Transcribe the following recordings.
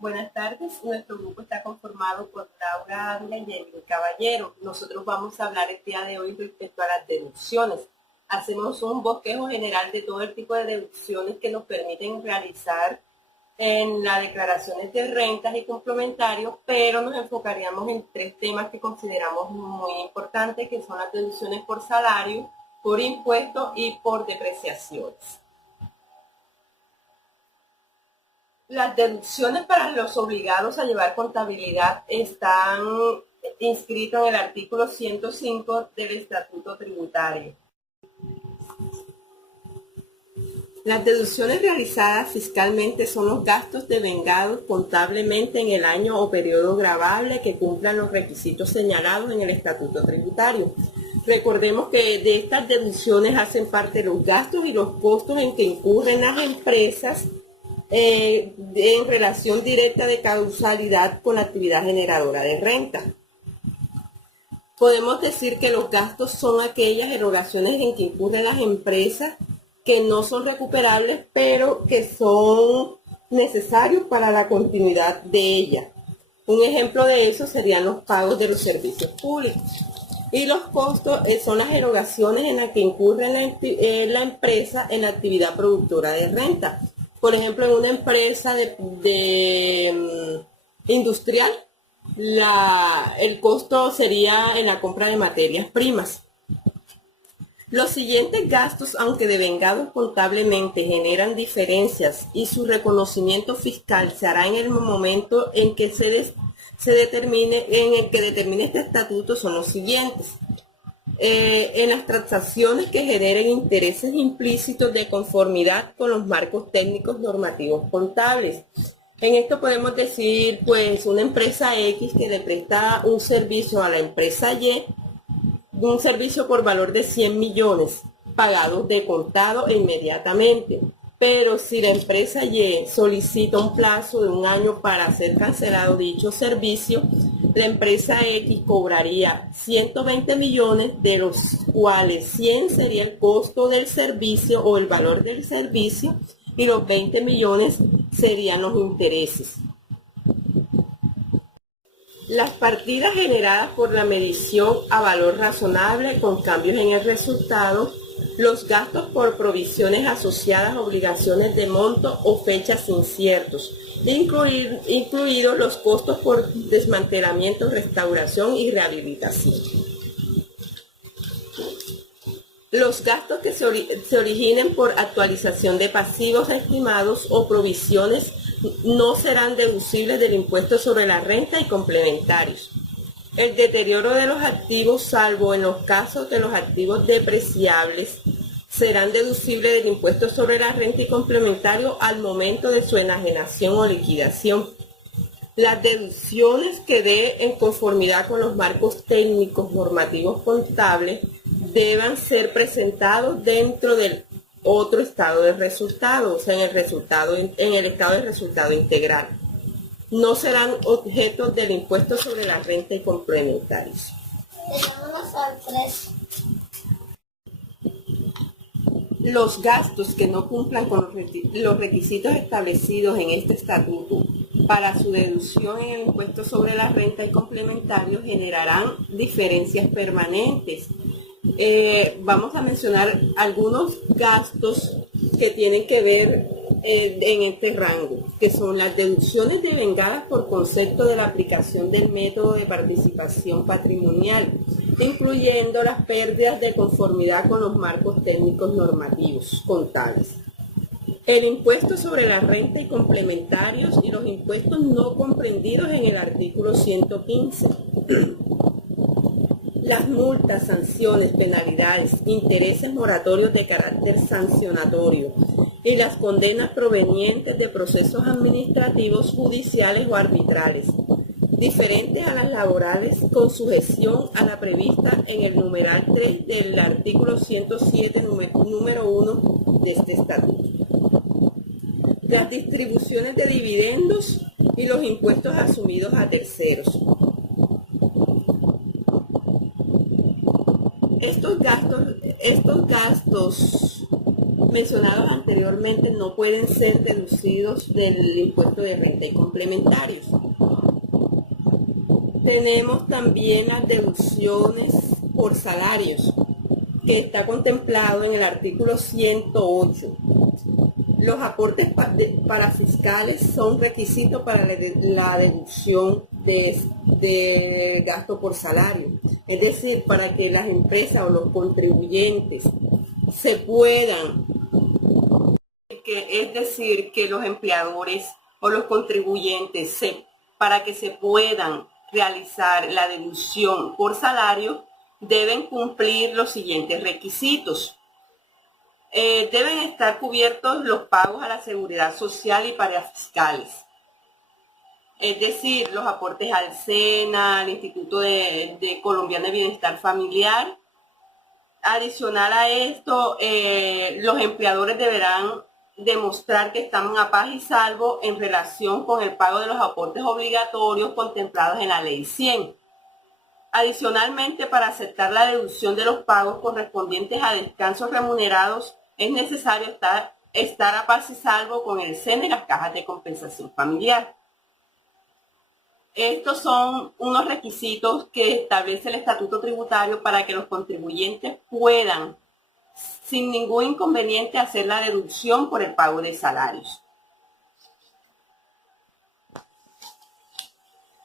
Buenas tardes, nuestro grupo está conformado por Laura Ávila y Emily Caballero. Nosotros vamos a hablar el día de hoy respecto a las deducciones. Hacemos un bosquejo general de todo el tipo de deducciones que nos permiten realizar en las declaraciones de rentas y complementarios, pero nos enfocaríamos en tres temas que consideramos muy importantes, que son las deducciones por salario, por impuestos y por depreciaciones. Las deducciones para los obligados a llevar contabilidad están inscritas en el artículo 105 del Estatuto Tributario. Las deducciones realizadas fiscalmente son los gastos devengados contablemente en el año o periodo gravable que cumplan los requisitos señalados en el Estatuto Tributario. Recordemos que de estas deducciones hacen parte los gastos y los costos en que incurren las empresas en relación directa de causalidad con la actividad generadora de renta. Podemos decir que los gastos son aquellas erogaciones en que incurren las empresas que no son recuperables, pero que son necesarios para la continuidad de ellas. Un ejemplo de eso serían los pagos de los servicios públicos. Y los costos son las erogaciones en las que incurre la empresa en la actividad productora de renta. Por ejemplo, en una empresa industrial, el costo sería en la compra de materias primas. Los siguientes gastos, aunque devengados contablemente, generan diferencias y su reconocimiento fiscal se hará en el momento en que determine este estatuto, son los siguientes. En las transacciones que generen intereses implícitos de conformidad con los marcos técnicos normativos contables. En esto podemos decir, pues, una empresa X que le presta un servicio a la empresa Y, un servicio por valor de 100 millones, pagados de contado e inmediatamente. Pero si la empresa Y solicita un plazo de un año para ser cancelado dicho servicio, la empresa X cobraría 120 millones, de los cuales 100 sería el costo del servicio o el valor del servicio, y los 20 millones serían los intereses. Las partidas generadas por la medición a valor razonable con cambios en el resultado, los gastos por provisiones asociadas a obligaciones de monto o fechas inciertos, incluidos los costos por desmantelamiento, restauración y rehabilitación. Los gastos que se originen por actualización de pasivos estimados o provisiones no serán deducibles del impuesto sobre la renta y complementarios. El deterioro de los activos, salvo en los casos de los activos depreciables, serán deducibles del impuesto sobre la renta y complementario al momento de su enajenación o liquidación. Las deducciones que dé en conformidad con los marcos técnicos normativos contables deban ser presentados dentro del otro estado de resultado, o sea, en el estado de resultado integral. No serán objetos del impuesto sobre la renta y complementarios. Tenemos una sorpresa. Los gastos que no cumplan con los requisitos establecidos en este estatuto para su deducción en el impuesto sobre la renta y complementarios generarán diferencias permanentes. Vamos a mencionar algunos gastos que tienen que ver en este rango, que son las deducciones devengadas por concepto de la aplicación del método de participación patrimonial, incluyendo las pérdidas de conformidad con los marcos técnicos normativos contables. El impuesto sobre la renta y complementarios y los impuestos no comprendidos en el artículo 115. Las multas, sanciones, penalidades, intereses moratorios de carácter sancionatorio y las condenas provenientes de procesos administrativos, judiciales o arbitrales, diferentes a las laborales, con sujeción a la prevista en el numeral 3 del artículo 107, número 1 de este estatuto. Las distribuciones de dividendos y los impuestos asumidos a terceros. Estos gastos mencionados anteriormente no pueden ser deducidos del impuesto de renta y complementarios. Tenemos también las deducciones por salarios, que está contemplado en el artículo 108. Los aportes parafiscales son requisitos para la deducción de gasto por salario. Es decir, para que las empresas o los contribuyentes se puedan, es decir, que los empleadores o los contribuyentes, para que se puedan realizar la deducción por salario, deben cumplir los siguientes requisitos. Deben estar cubiertos los pagos a la seguridad social y parafiscales. Es decir, los aportes al SENA, al Instituto de Colombiano de Bienestar Familiar. Adicional a esto, los empleadores deberán demostrar que están a paz y salvo en relación con el pago de los aportes obligatorios contemplados en la Ley 100. Adicionalmente, para aceptar la deducción de los pagos correspondientes a descansos remunerados, es necesario estar a paz y salvo con el SENA y las cajas de compensación familiar. Estos son unos requisitos que establece el Estatuto Tributario para que los contribuyentes puedan, sin ningún inconveniente, hacer la deducción por el pago de salarios.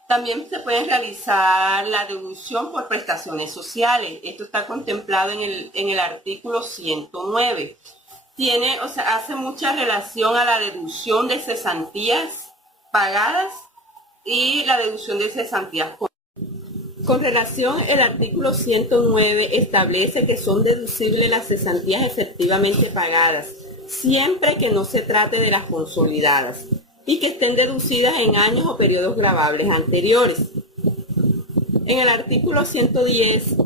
También se puede realizar la deducción por prestaciones sociales. Esto está contemplado en el artículo 109. Hace mucha relación a la deducción de cesantías pagadas y la deducción de cesantías. Con relación, el artículo 109 establece que son deducibles las cesantías efectivamente pagadas, siempre que no se trate de las consolidadas, y que estén deducidas en años o periodos gravables anteriores. En el artículo 110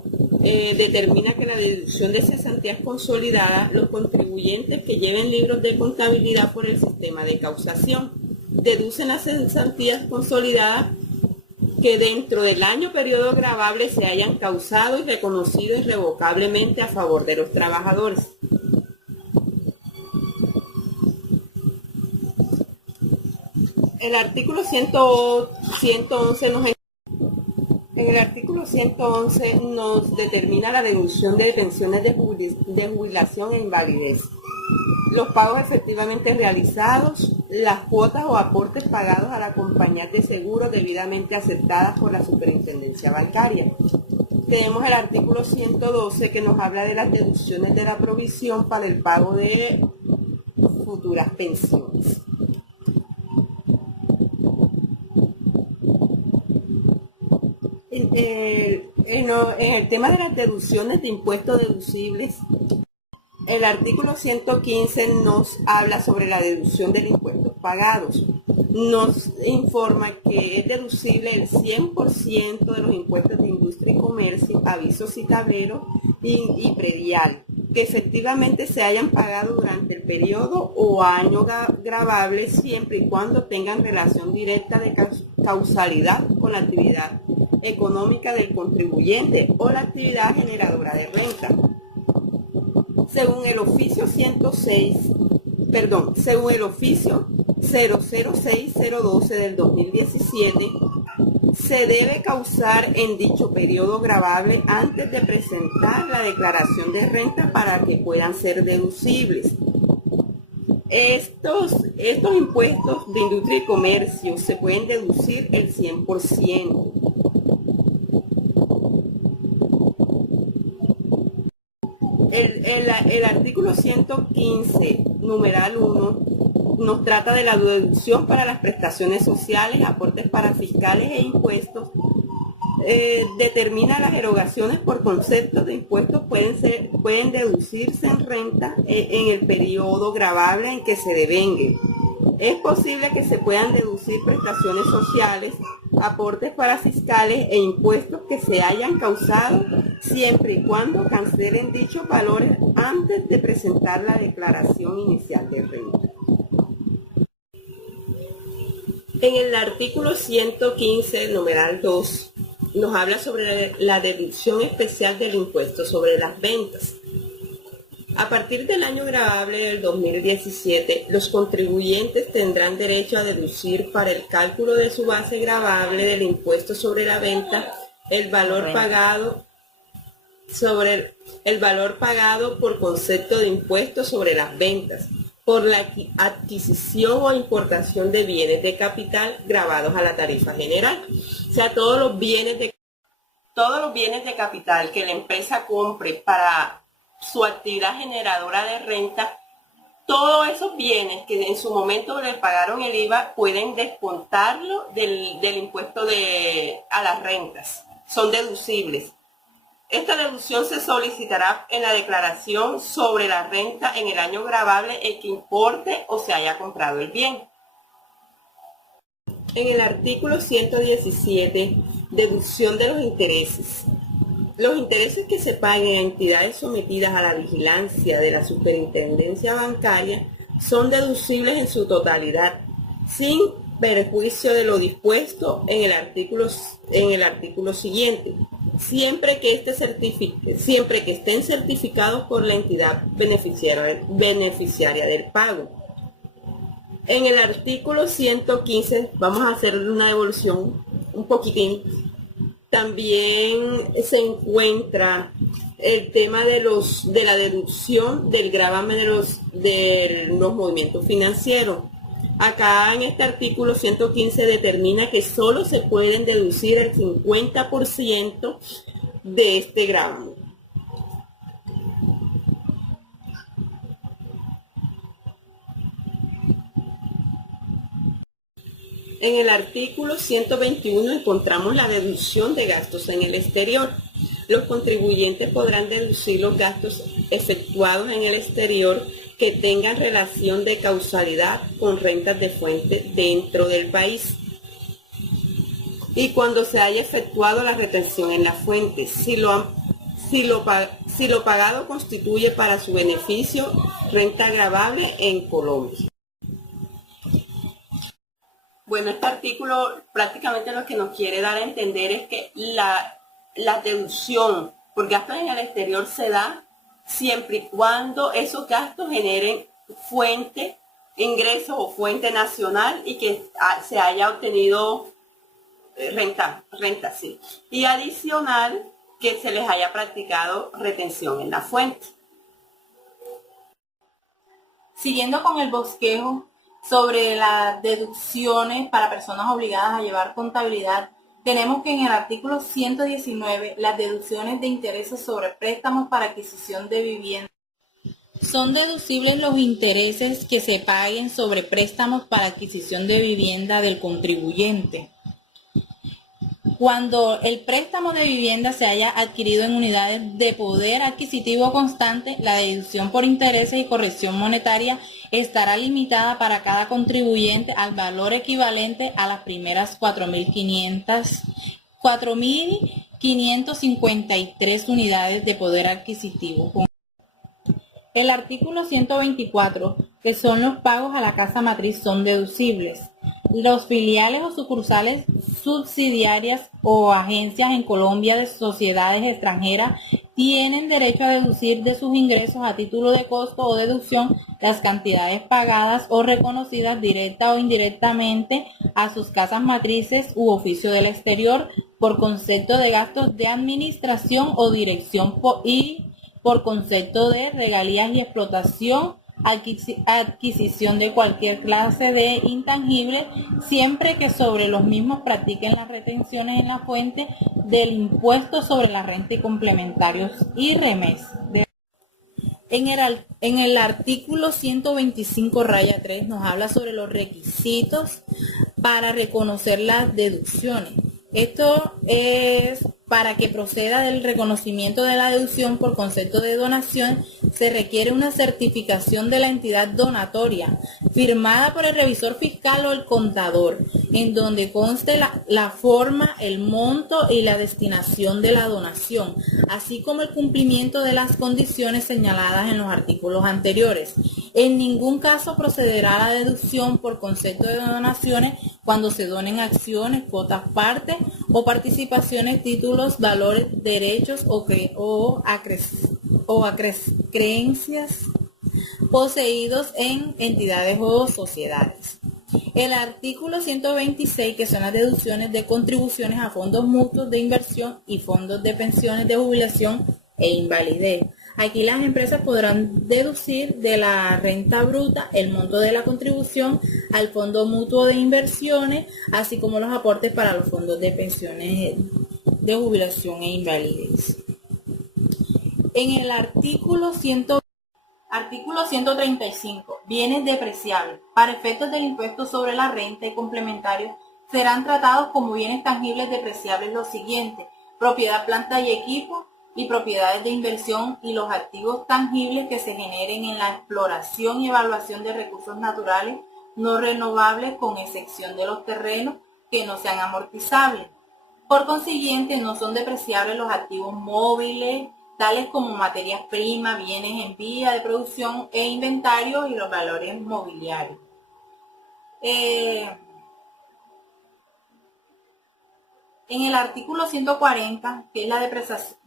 determina que la deducción de cesantías consolidadas, los contribuyentes que lleven libros de contabilidad por el sistema de causación deducen las cesantías consolidadas que dentro del año periodo gravable se hayan causado y reconocido irrevocablemente a favor de los trabajadores. El artículo 111 nos determina la deducción de pensiones de jubilación e invalidez, los pagos efectivamente realizados, las cuotas o aportes pagados a la compañía de seguros debidamente aceptadas por la Superintendencia Bancaria. Tenemos el artículo 112 que nos habla de las deducciones de la provisión para el pago de futuras pensiones. En el tema de las deducciones de impuestos deducibles, el artículo 115 nos habla sobre la deducción de los impuestos pagados. Nos informa que es deducible el 100% de los impuestos de industria y comercio, avisos y tableros y predial, que efectivamente se hayan pagado durante el periodo o año gravable, siempre y cuando tengan relación directa de causalidad con la actividad económica del contribuyente o la actividad generadora de renta. Según el oficio 006012 del 2017, se debe causar en dicho periodo gravable antes de presentar la declaración de renta para que puedan ser deducibles. Estos impuestos de industria y comercio se pueden deducir el 100%. El artículo 115, numeral 1, nos trata de la deducción para las prestaciones sociales, aportes parafiscales e impuestos. Determina las erogaciones por conceptos de impuestos pueden deducirse en renta en el periodo gravable en que se devenguen. Es posible que se puedan deducir prestaciones sociales, aportes parafiscales e impuestos que se hayan causado siempre y cuando cancelen dichos valores antes de presentar la declaración inicial de renta. En el artículo 115, numeral 2, nos habla sobre la deducción especial del impuesto sobre las ventas. A partir del año gravable del 2017, los contribuyentes tendrán derecho a deducir para el cálculo de su base gravable del impuesto sobre la venta el valor pagado por concepto de impuesto sobre las ventas por la adquisición o importación de bienes de capital gravados a la tarifa general. O sea, todos los bienes de capital que la empresa compre para su actividad generadora de renta, todos esos bienes que en su momento le pagaron el IVA pueden descontarlo del impuesto a las rentas. Son deducibles. Esta deducción se solicitará en la declaración sobre la renta en el año gravable en que importe o se haya comprado el bien. En el artículo 117, deducción de los intereses. Los intereses que se paguen a entidades sometidas a la vigilancia de la Superintendencia Bancaria son deducibles en su totalidad, sin perjuicio de lo dispuesto en el artículo siguiente, siempre que estén certificados por la entidad beneficiaria del pago. En el artículo 115, vamos a hacer una devolución un poquitín. También se encuentra el tema de la deducción del gravamen de los movimientos financieros. Acá en este artículo 115 determina que solo se pueden deducir el 50% de este gravamen. En el artículo 121 encontramos la deducción de gastos en el exterior. Los contribuyentes podrán deducir los gastos efectuados en el exterior que tengan relación de causalidad con rentas de fuente dentro del país. Y cuando se haya efectuado la retención en la fuente, si lo pagado constituye para su beneficio renta gravable en Colombia. Bueno, este artículo prácticamente lo que nos quiere dar a entender es que la deducción por gastos en el exterior se da siempre y cuando esos gastos generen ingresos o fuente nacional y que se haya obtenido renta, sí. Y adicional que se les haya practicado retención en la fuente. Siguiendo con el bosquejo sobre las deducciones para personas obligadas a llevar contabilidad, tenemos que en el artículo 119 las deducciones de intereses sobre préstamos para adquisición de vivienda. Son deducibles los intereses que se paguen sobre préstamos para adquisición de vivienda del contribuyente. Cuando el préstamo de vivienda se haya adquirido en unidades de poder adquisitivo constante, la deducción por intereses y corrección monetaria estará limitada para cada contribuyente al valor equivalente a las primeras 4.553 unidades de poder adquisitivo. El artículo 124, que son los pagos a la casa matriz, son deducibles. Los filiales o sucursales subsidiarias o agencias en Colombia de sociedades extranjeras tienen derecho a deducir de sus ingresos a título de costo o deducción las cantidades pagadas o reconocidas directa o indirectamente a sus casas matrices u oficio del exterior por concepto de gastos de administración o dirección y por concepto de regalías y explotación, adquisición de cualquier clase de intangible, siempre que sobre los mismos practiquen las retenciones en la fuente del impuesto sobre la renta y complementarios y remes. En el artículo 125-3 nos habla sobre los requisitos para reconocer las deducciones. Esto es para que proceda del reconocimiento de la deducción por concepto de donación, se requiere una certificación de la entidad donatoria, firmada por el revisor fiscal o el contador, en donde conste la forma, el monto y la destinación de la donación, así como el cumplimiento de las condiciones señaladas en los artículos anteriores. En ningún caso procederá la deducción por concepto de donaciones cuando se donen acciones, cuotas partes o participaciones, títulos, valores, derechos o creencias poseídos en entidades o sociedades. El artículo 126, que son las deducciones de contribuciones a fondos mutuos de inversión y fondos de pensiones de jubilación e invalidez. Aquí las empresas podrán deducir de la renta bruta el monto de la contribución al fondo mutuo de inversiones, así como los aportes para los fondos de pensiones de jubilación e invalidez. En el artículo 135, bienes depreciables. Para efectos del impuesto sobre la renta y complementarios, serán tratados como bienes tangibles depreciables los siguientes: propiedad, planta y equipo, y propiedades de inversión, y los activos tangibles que se generen en la exploración y evaluación de recursos naturales no renovables, con excepción de los terrenos que no sean amortizables. Por consiguiente, no son depreciables los activos móviles, tales como materias primas, bienes en vía de producción e inventario, y los valores mobiliarios. En el artículo 140, que es la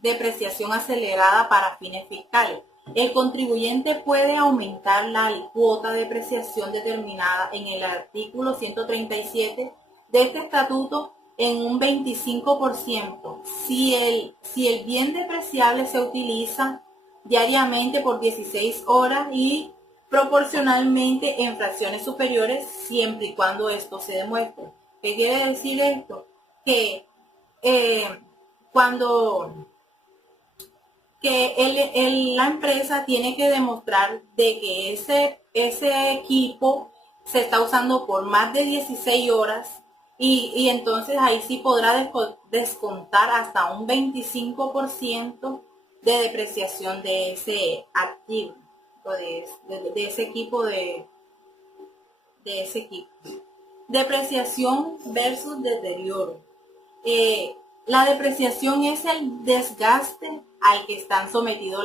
depreciación acelerada para fines fiscales, el contribuyente puede aumentar la alícuota de depreciación determinada en el artículo 137 de este estatuto en un 25% si el bien depreciable se utiliza diariamente por 16 horas y proporcionalmente en fracciones superiores, siempre y cuando esto se demuestre. ¿Qué quiere decir esto? Que la empresa tiene que demostrar de que ese equipo se está usando por más de 16 horas, y entonces ahí sí podrá descontar hasta un 25% de depreciación de ese activo, o de ese equipo de ese equipo. Depreciación versus deterioro. La depreciación es el desgaste al que están sometidos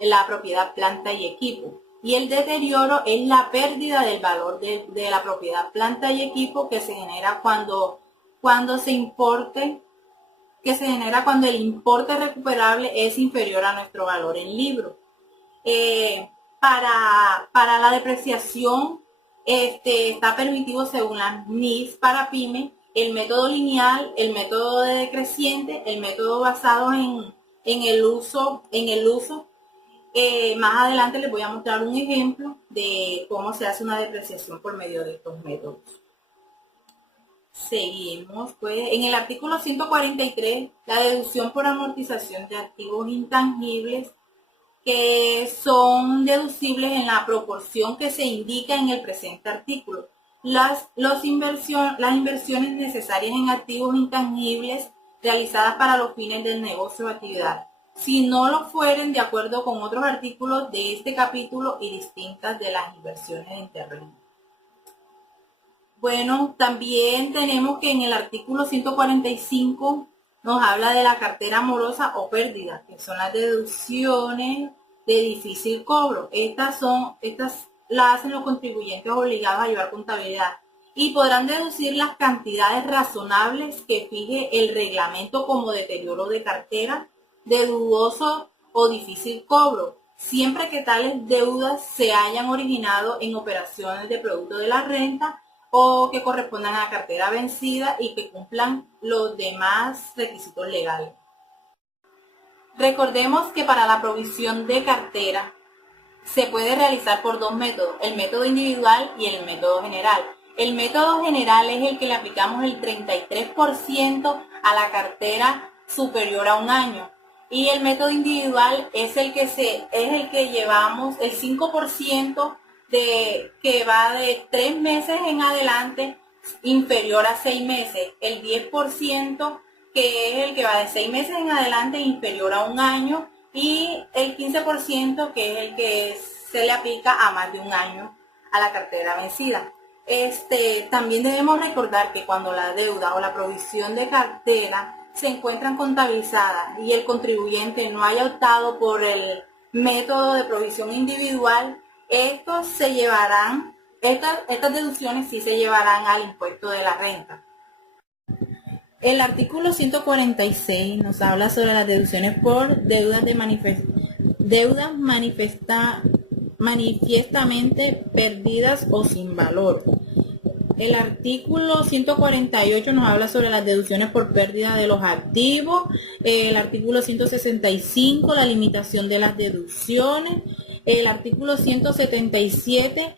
la propiedad, planta y equipo. Y el deterioro es la pérdida del valor de la propiedad, planta y equipo que se genera cuando el importe recuperable es inferior a nuestro valor en libro. Para la depreciación está permitido, según la NIS para PYME, el método lineal, el método de decreciente, el método basado en el uso. Más adelante les voy a mostrar un ejemplo de cómo se hace una depreciación por medio de estos métodos. Seguimos, pues, en el artículo 143, la deducción por amortización de activos intangibles, que son deducibles en la proporción que se indica en el presente artículo. Las inversiones necesarias en activos intangibles realizadas para los fines del negocio o actividad, si no lo fueren de acuerdo con otros artículos de este capítulo y distintas de las inversiones en terreno. Bueno, también tenemos que en el artículo 145 nos habla de la cartera morosa o pérdida, que son las deducciones de difícil cobro. Estas las hacen los contribuyentes obligados a llevar contabilidad y podrán deducir las cantidades razonables que fije el reglamento como deterioro de cartera, de dudoso o difícil cobro, siempre que tales deudas se hayan originado en operaciones de producto de la renta o que correspondan a cartera vencida y que cumplan los demás requisitos legales. Recordemos que para la provisión de cartera se puede realizar por dos métodos, el método individual y el método general. El método general es el que le aplicamos el 33% a la cartera superior a un año. Y el método individual es el que llevamos el 5% que va de 3 meses en adelante inferior a 6 meses, el 10% que es el que va de 6 meses en adelante inferior a un año, y el 15% que es el que se le aplica a más de un año a la cartera vencida. También debemos recordar que cuando la deuda o la provisión de cartera se encuentran contabilizadas y el contribuyente no haya optado por el método de provisión individual, estas deducciones sí se llevarán al impuesto de la renta. El artículo 146 nos habla sobre las deducciones por deudas de deudas manifiestamente perdidas o sin valor. El artículo 148 nos habla sobre las deducciones por pérdida de los activos. El artículo 165, la limitación de las deducciones. El artículo 177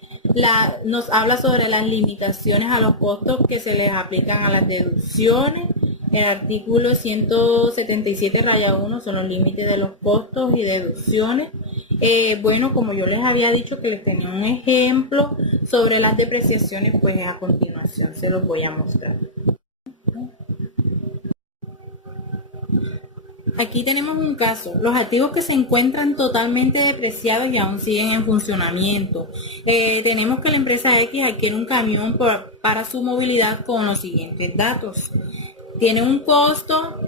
nos habla sobre las limitaciones a los costos que se les aplican a las deducciones. El artículo 177 raya 1 son los límites de los costos y deducciones. Bueno, como yo les había dicho que les tenía un ejemplo sobre las depreciaciones, pues a continuación se los voy a mostrar. Aquí tenemos un caso, los activos que se encuentran totalmente depreciados y aún siguen en funcionamiento. Tenemos que la empresa X adquiere un camión para su movilidad con los siguientes datos. Tiene un costo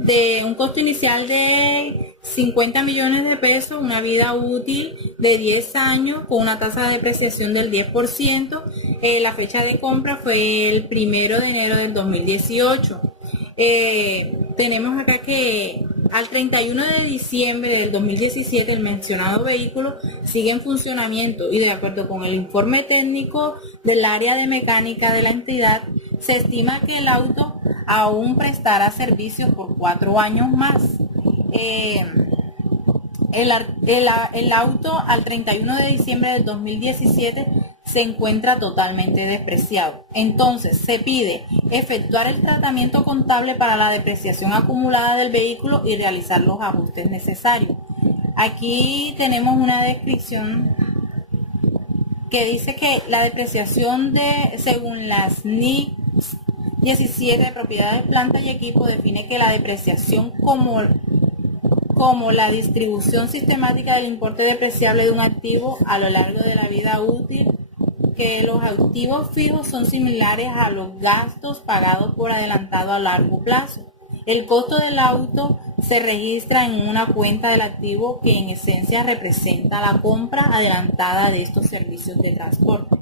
inicial de 50 millones de pesos, una vida útil de 10 años con una tasa de depreciación del 10%. La fecha de compra fue el 1 de enero del 2018. Tenemos acá que al 31 de diciembre del 2017 el mencionado vehículo sigue en funcionamiento y de acuerdo con el informe técnico del área de mecánica de la entidad, se estima que el auto aún prestará servicios por 4 años más. El auto al 31 de diciembre del 2017 se encuentra totalmente despreciado. Entonces se pide efectuar el tratamiento contable para la depreciación acumulada del vehículo y realizar los ajustes necesarios. Aquí tenemos una descripción que dice que la depreciación según las NIC 17 de propiedades, planta y equipo define que la depreciación como la distribución sistemática del importe depreciable de un activo a lo largo de la vida útil, que los activos fijos son similares a los gastos pagados por adelantado a largo plazo. El costo del auto se registra en una cuenta del activo que en esencia representa la compra adelantada de estos servicios de transporte.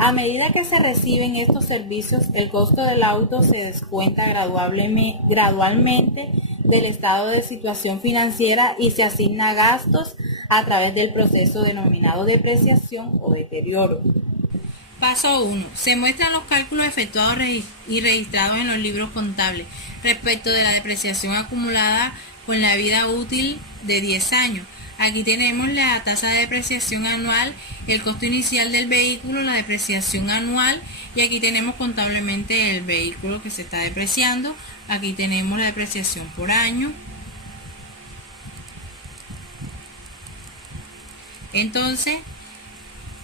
A medida que se reciben estos servicios, el costo del auto se descuenta gradualmente del estado de situación financiera y se asigna a gastos a través del proceso denominado depreciación o deterioro. Paso 1. Se muestran los cálculos efectuados y registrados en los libros contables respecto de la depreciación acumulada con la vida útil de 10 años. Aquí tenemos la tasa de depreciación anual, el costo inicial del vehículo, la depreciación anual y aquí tenemos contablemente el vehículo que se está depreciando. Aquí tenemos la depreciación por año. Entonces,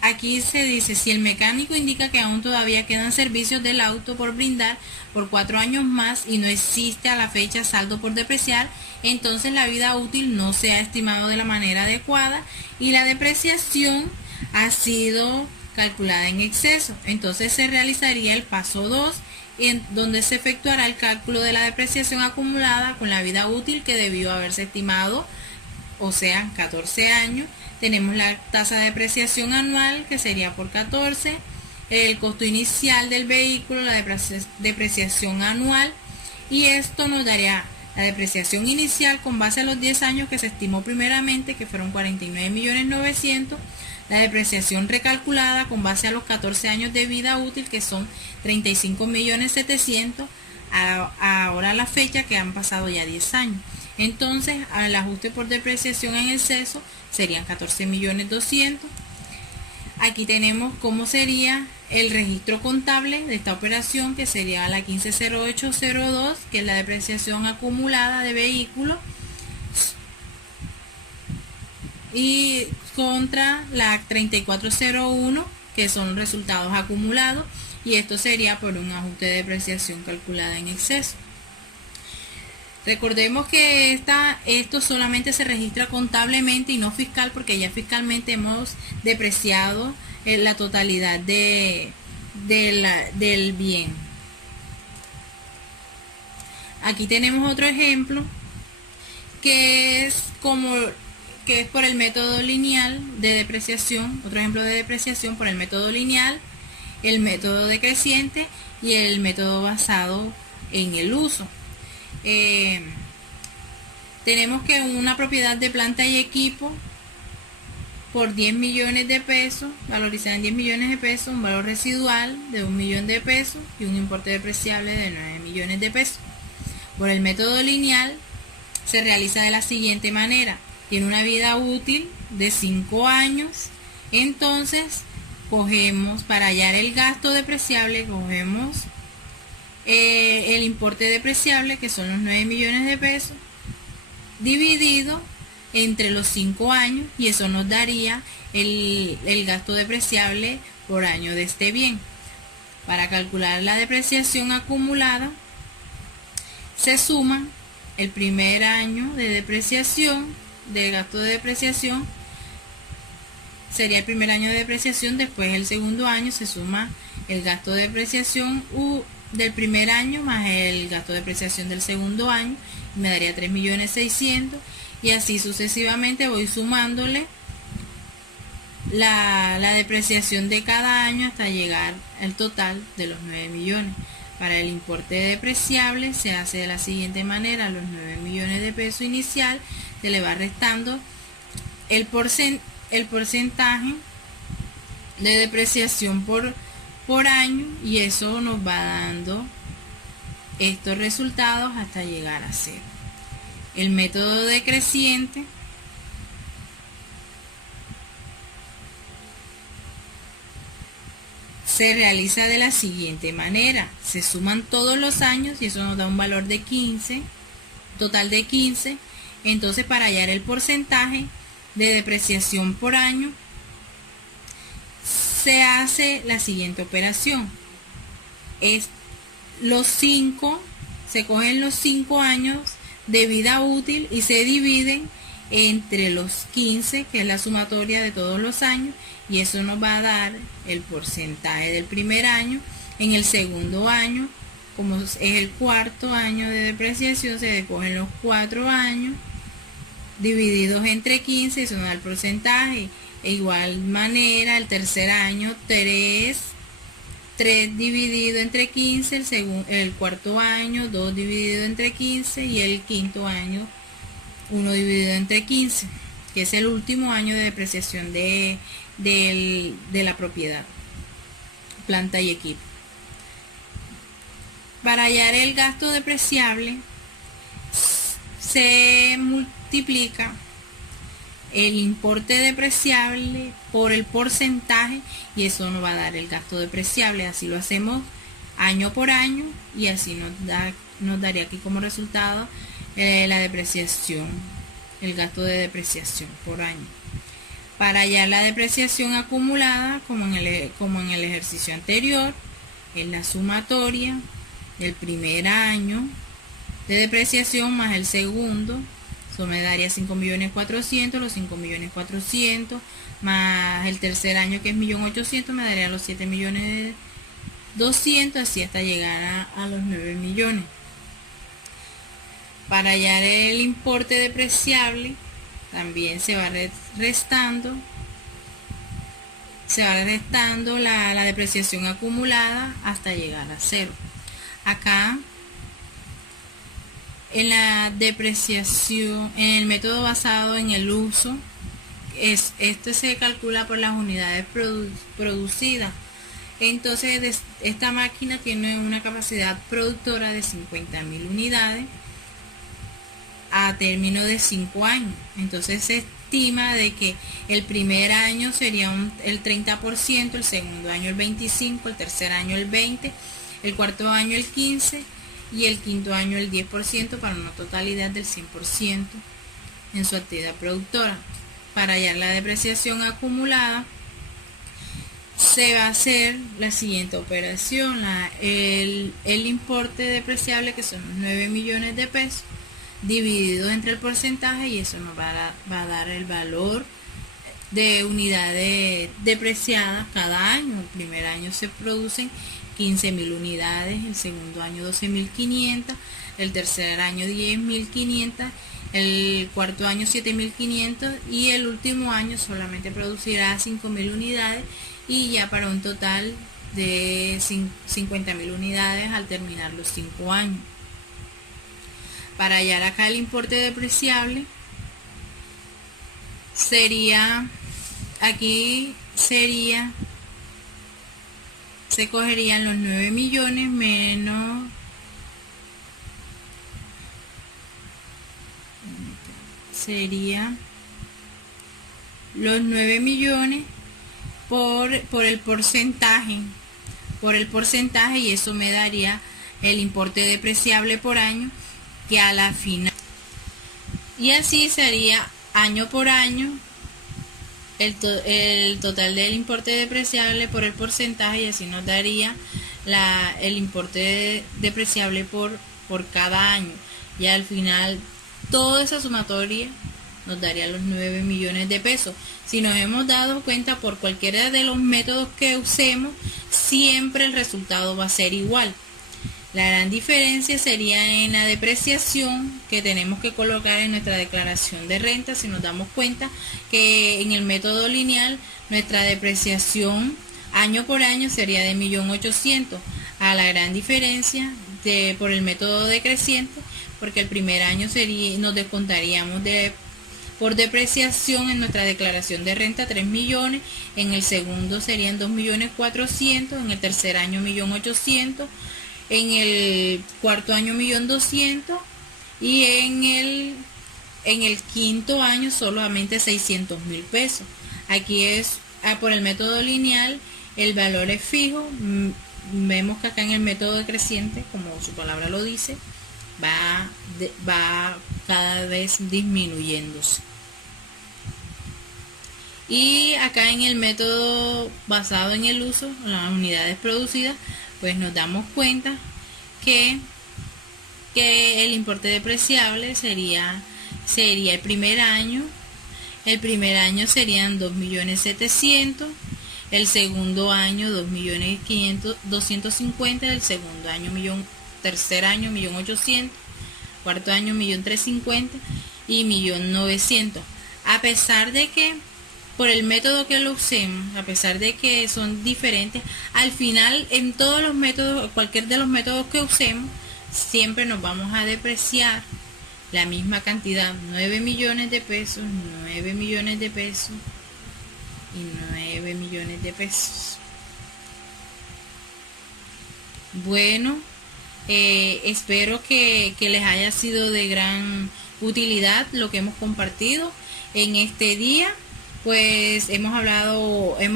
aquí se dice, si el mecánico indica que aún todavía quedan servicios del auto por brindar por 4 años más y no existe a la fecha saldo por depreciar, entonces la vida útil no se ha estimado de la manera adecuada y la depreciación ha sido calculada en exceso. Entonces se realizaría el paso 2, en donde se efectuará el cálculo de la depreciación acumulada con la vida útil que debió haberse estimado, o sea, 14 años. Tenemos la tasa de depreciación anual que sería por 14, el costo inicial del vehículo, la depreciación anual y esto nos daría la depreciación inicial con base a los 10 años que se estimó primeramente, que fueron 49.900.000, la depreciación recalculada con base a los 14 años de vida útil, que son 35.700.000, ahora a la fecha que han pasado ya 10 años. Entonces, al ajuste por depreciación en exceso serían 14.200.000. Aquí tenemos cómo sería el registro contable de esta operación, que sería la 150802, que es la depreciación acumulada de vehículos, y contra la 3401, que son resultados acumulados, y esto sería por un ajuste de depreciación calculada en exceso. Recordemos que esto solamente se registra contablemente y no fiscal, porque ya fiscalmente hemos depreciado la totalidad del bien. Aquí tenemos otro ejemplo que es por el método lineal de depreciación, otro ejemplo de depreciación por el método lineal, el método decreciente y el método basado en el uso. Tenemos que una propiedad de planta y equipo por 10 millones de pesos, valorizada en 10 millones de pesos, un valor residual de 1 millón de pesos y un importe depreciable de 9 millones de pesos. Por el método lineal se realiza de la siguiente manera: tiene una vida útil de 5 años, entonces cogemos, para hallar el gasto depreciable, cogemos el importe depreciable, que son los 9 millones de pesos, dividido entre los 5 años, y eso nos daría el gasto depreciable por año de este bien. Para calcular la depreciación acumulada, se suman el primer año de depreciación, del gasto de depreciación, sería el primer año de depreciación, después el segundo año se suma el gasto de depreciación del primer año más el gasto de depreciación del segundo año, y me daría 3.600.000, y así sucesivamente voy sumándole la depreciación de cada año hasta llegar al total de los 9 millones. Para el importe depreciable se hace de la siguiente manera: los 9 millones de pesos inicial se le va restando el porcentaje de depreciación por año, y eso nos va dando estos resultados hasta llegar a cero. El método decreciente se realiza de la siguiente manera: se suman todos los años y eso nos da un valor de 15, total de 15. Entonces, para hallar el porcentaje de depreciación por año, se hace la siguiente operación: se cogen los 5 años de vida útil y se dividen entre los 15, que es la sumatoria de todos los años, y eso nos va a dar el porcentaje del primer año. En el segundo año, como es el cuarto año de depreciación, se cogen los 4 años divididos entre 15, eso nos da el porcentaje. De igual manera, el tercer año, 3 dividido entre 15, el cuarto año, 2 dividido entre 15, y el quinto año, 1 dividido entre 15, que es el último año de depreciación de la propiedad, planta y equipo. Para hallar el gasto depreciable, se multiplica el importe depreciable por el porcentaje, y eso nos va a dar el gasto depreciable. Así lo hacemos año por año, y así nos daría aquí como resultado la depreciación, el gasto de depreciación por año. Para hallar la depreciación acumulada, como en el ejercicio anterior, es la sumatoria del primer año de depreciación más el segundo. Eso me daría 5.400.000, los 5.400.000 más el tercer año, que es 1.800.000, me daría los 7.200.000, así hasta llegar a los 9 millones. Para hallar el importe depreciable, también se va restando la depreciación acumulada hasta llegar a cero. Acá, en la depreciación, en el método basado en el uso, esto se calcula por las unidades producidas. Entonces, esta máquina tiene una capacidad productora de 50.000 unidades a término de 5 años. Entonces se estima de que el primer año sería el 30%, el segundo año el 25%, el tercer año el 20%, el cuarto año el 15% y el quinto año el 10%, para una totalidad del 100% en su actividad productora. Para hallar la depreciación acumulada, se va a hacer la siguiente operación: el importe depreciable, que son los 9 millones de pesos, dividido entre el porcentaje, y eso nos va a dar el valor de unidades depreciadas cada año. El primer año se producen 15.000 unidades, el segundo año 12.500, el tercer año 10.500, el cuarto año 7.500 y el último año solamente producirá 5.000 unidades, y ya para un total de 50.000 unidades al terminar los 5 años. Para hallar acá el importe depreciable, sería aquí se cogerían los 9 millones menos sería los 9 millones por el porcentaje, y eso me daría el importe depreciable por año, que a la final, y así sería año por año el total del importe depreciable por el porcentaje, y así nos daría el importe depreciable por cada año, y al final toda esa sumatoria nos daría los 9 millones de pesos. Si nos hemos dado cuenta, por cualquiera de los métodos que usemos, siempre el resultado va a ser igual. La gran diferencia sería en la depreciación que tenemos que colocar en nuestra declaración de renta. Si nos damos cuenta que en el método lineal nuestra depreciación año por año sería de 1.800.000, a la gran diferencia por el método decreciente, porque el primer año nos descontaríamos por depreciación en nuestra declaración de renta 3 millones, en el segundo serían 2.400.000, en el tercer año 1.800.000, en el cuarto año 1.200.000 y en el quinto año solamente 600.000 pesos. Aquí es por el método lineal, el valor es fijo. Vemos que acá en el método decreciente, como su palabra lo dice, va cada vez disminuyéndose. Y acá en el método basado en el uso, las unidades producidas, pues nos damos cuenta que el importe depreciable sería el primer año. El primer año serían 2.700.000, el segundo año 2.250.000, el segundo año tercer año 1.800.000, cuarto año 1.350.000 y 1.900.000. A pesar de que por el método que lo usemos, a pesar de que son diferentes, al final en todos los métodos, cualquier de los métodos que usemos, siempre nos vamos a depreciar la misma cantidad, 9 millones de pesos, 9 millones de pesos y 9 millones de pesos. Bueno, espero que les haya sido de gran utilidad lo que hemos compartido en este día. Pues hemos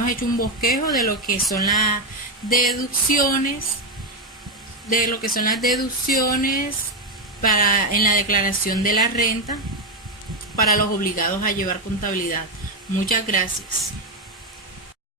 hecho un bosquejo de lo que son las deducciones, en la declaración de la renta para los obligados a llevar contabilidad. Muchas gracias.